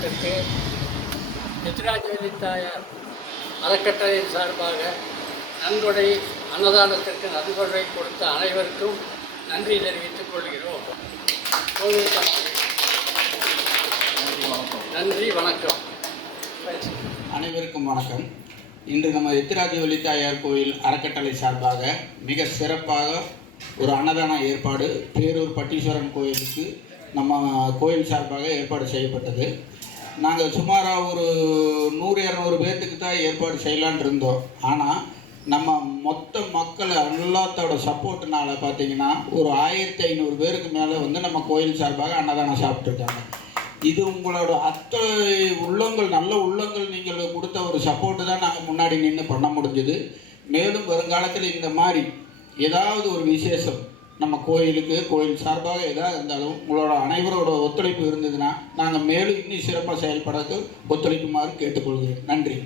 இதற்கு நித்ராஜலி தாயார் அறக்கட்டளையின் சார்பாக நன்கொடை அன்னதானத்திற்கு நன்கொடை கொடுத்த அனைவருக்கும் நன்றி தெரிவித்துக் கொள்கிறோம். நன்றி வணக்கம். அனைவருக்கும் வணக்கம். இன்று நம்ம எத்திராஜி ஒலித்தாயார் கோயில் அறக்கட்டளை சார்பாக மிக சிறப்பாக ஒரு அன்னதான ஏற்பாடு பேரூர் பட்டீஸ்வரன் கோயிலுக்கு நம்ம கோயில் சார்பாக ஏற்பாடு செய்யப்பட்டது. நாங்கள் சுமாராக ஒரு நூறு இரநூறு பேர்த்துக்கு தான் ஏற்பாடு செய்யலான் இருந்தோம். ஆனால் நம்ம மொத்த மக்கள் எல்லாத்தோட சப்போர்ட்னால பார்த்தீங்கன்னா ஒரு ஆயிரத்தி ஐநூறு பேருக்கு மேலே வந்து நம்ம கோயில் சார்பாக அன்னதானம் சாப்பிட்ருக்காங்க இது உங்களோட அத்தனை உள்ளங்கள் நல்ல உள்ளங்கள் நீங்கள் கொடுத்த ஒரு சப்போர்ட்டு தான் நாங்கள் முன்னாடி நின்று பண்ண முடிஞ்சது. மேலும் வருங்காலத்தில் இந்த மாதிரி ஏதாவது ஒரு விசேஷம் நம்ம கோயிலுக்கு கோயில் சார்பாக எதாக இருந்தாலும் உங்களோட அனைவரோட ஒத்துழைப்பு இருந்ததுன்னா நாங்கள் மேலும் இன்னும் சிறப்பாக செயல்படக்கு ஒத்துழைக்குமாறு கேட்டுக்கொள்கிறேன். நன்றி.